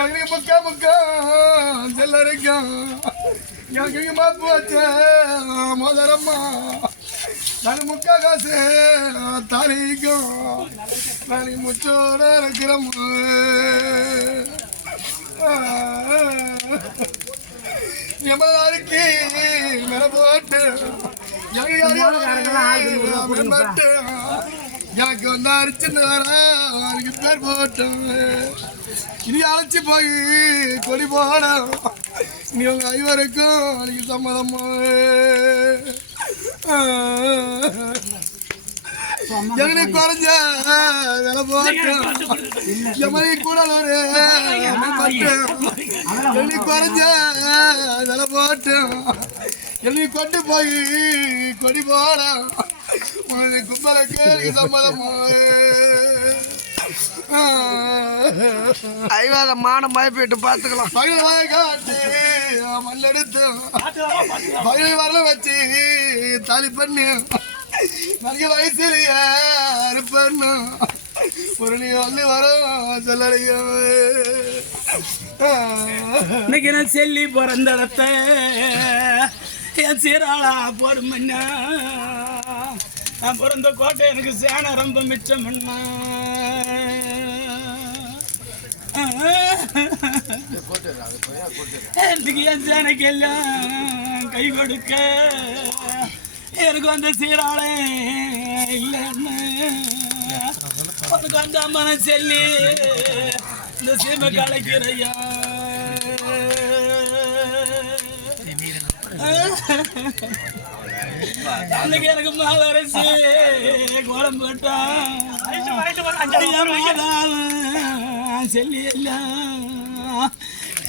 எனக்கு முக்கா முக்கா செல்லரைக்கும் எனக்கு மாப்பு வச்ச மோதரம்மா நான் முக்கா காசு தாலிக்கும் நான் முச்சோட இருக்கிறம்மா எமதாருக்கு மேல போட்டு எனக்கு வந்து அரிச்சுன்னு வரக்கு பேர் போட்டோம் இனி அழைச்சி போய் கொடி போடும் இனி உங்க ஐவருக்கும் அன்னைக்கு சம்மதமா எங்கனே குறைஞ்ச விலை போட்டோம் எமனி கூட ஒரு எண்ணி குறைஞ்ச விலை போட்டோம் எண்ணி கொண்டு போய் கொடி போடும் கும்பலுக்கு சம்மதமா ஐவாத மானம் பயப்பிட்டு பார்த்துக்கலாம். பகல் வாய காட்டு மல்லெடுத்து பகல் வரல வச்சு தாலி பண்ணு மதிய வயசுல இருப்பண்ணு ஒரு நீ வந்து வரும் சொல்லலையோ இன்னைக்கு நான் செல்லி பிறந்தடத்த என் சீராளா பொறுமண்ணா நான் பிறந்த கோட்டை எனக்கு சேனை ரொம்ப மிச்சம் பண்ணா இன்னைக்கு என் சேனைக்கு எல்லாம் கை கொடுக்க எனக்கு வந்த சீராளே இல்லைன்னு உனக்கு வந்த அம்மனை செல்லி இந்த சீமை கலைக்கிறையா அன்னைக்கு எனக்கு மாவரசி கோலம் போட்டான் செல்லி எல்லாம்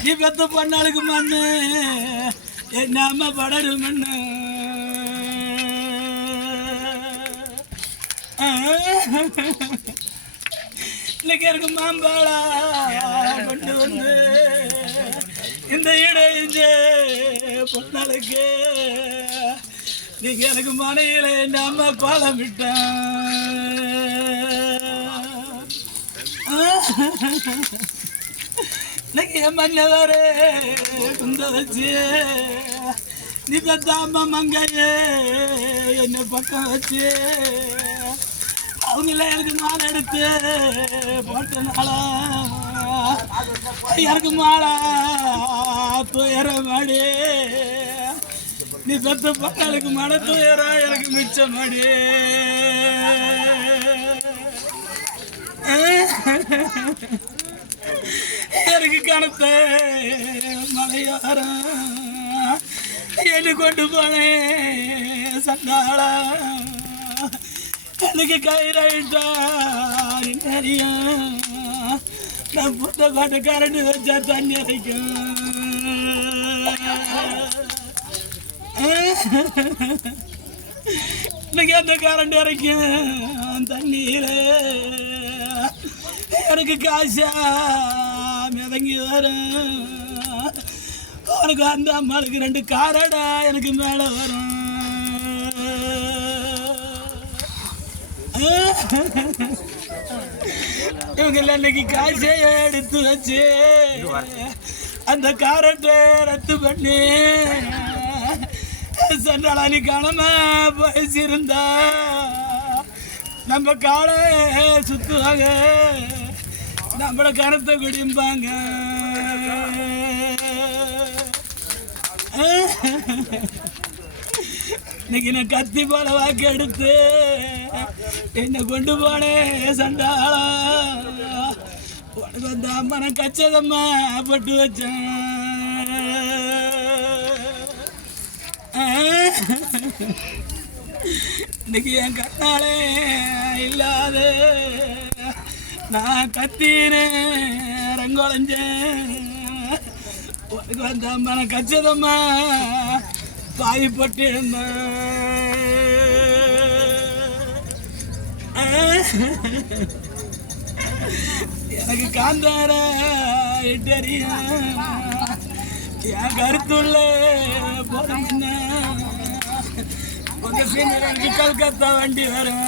நீ பெத்த பொண்ணாளுக்கு மண்ணு என் அம்மா படரு மண்ணு இன்னைக்கு எனக்கு மாம்பாளா கொண்டு வந்து இந்த இடைஞ்சு பொண்ணாளுக்கு நீங்க எனக்கு மனையில என் அம்மா கோலம் விட்டான் இன்னைக்கு என் மன்னவரே குந்த வச்சு நீ பெத்த அம்மா மங்கையே என்ன பக்கம் வச்சு அவங்கள எனக்கு மாலை எடுத்து போட்டனாலா எனக்கு மாலா துயர மாடி நீ பெத்த பக்காளுக்கு மன துயரா எனக்கு மிச்ச மாடி எனக்கு கணத்த மலையாரம் என்ன கொண்டு போனேன் சண்டாளா எனக்கு கயிறாயிட்டா நிறைய நான் புத்த பாட்ட கரண்டு வச்சா தண்ணி அரைக்கும் எனக்கு அந்த கரண்ட் இறைக்கும் தண்ணீர் எனக்கு காசா மிதங்கி வரும் உனக்கு அந்த அம்மாளுக்கு 2 காரடா எனக்கு மேலே வரும் இவங்க இன்னைக்கு காசை எடுத்து வச்சு அந்த காரட்டை ரத்து பண்ணி சண்டாளி காணாம பேசியிருந்தா நம்ம காலை சுத்துவாங்க நம்மள கருத்தை குடிப்பாங்க இன்னைக்கு நான் கத்தி போல வாக்கு எடுத்து என்னை கொண்டு போனேன் சண்டாளா உனக்கு அந்த அம்மா நான் கச்சதம்மா பட்டு வச்சேன் இன்னைக்கு என் கண்ணாலே இல்லாத நான் கத்தினேன் ரங்கொலைஞ்சேன் உனக்கு வந்த அம்மா நான் கச்சதம்மா பாய்பட்டு எனக்கு காந்தார தெரியும் என் கருத்துள்ள போன கொஞ்சம் சீனியருக்கு கல்கத்தா வண்டி வரும்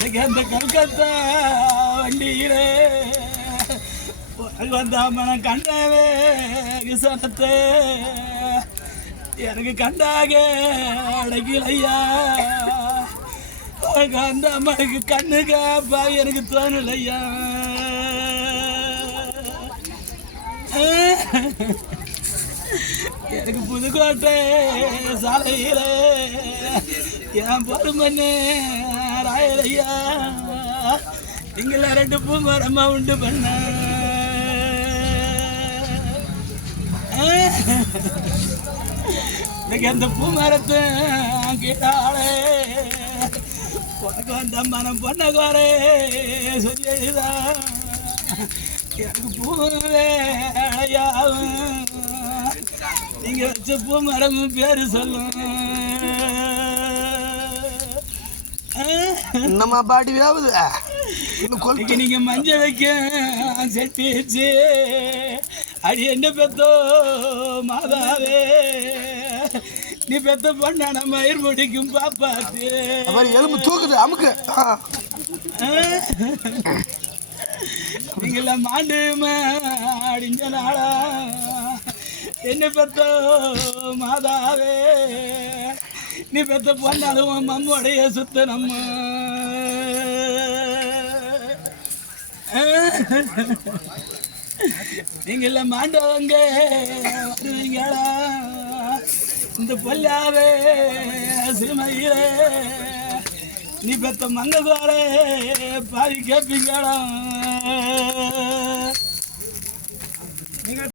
எனக்கு அந்த கல்கத்தா வண்டியிலே வந்தாமன கண்டவே சனத்தை எனக்கு கண்டாக அடைக்கலையா அந்த அம்மனுக்கு கண்ணு காப்பா எனக்கு தோணலையா எனக்கு புதுக்கோட்டை சாலையில என் பொறுமண்ணே ராயலையா இங்கெல்லாம் 2 பூமரமா உண்டு பண்ண எனக்கு அந்த பூமரத்தை கீழாளே உனக்கு அந்த மனம் பொண்ணகாரே சொல்லியதா எனக்கு பூவேளையாவும் நீங்க வச்ச பூமரம் பேரு சொல்லும் என்னம்மா பாடி வியாவுது இன்னும் இன்னைக்கு நீங்க மஞ்ச வைக்க செட்டி வச்சு அடி என்ன பெத்தோ மாதாவே நீ பெத்த பொண்ணான மயிர் முடிக்கும் பாப்பாத்து எலும்பு தூக்குது அமுக்கு நீங்களாம் மாண்டு மாடிஞ்ச நாளா என்ன பெத்தோ மாதாவே நீ பெத்த பொண்ணாலும் மம்முடைய சுத்த நம்ம நீங்களாம் மாண்டவங்க வருவீங்களா இந்த பொல்லாவே சிறுமையிலே நீ பெத்த மங்கதோரே பாதி கேட்பீங்களா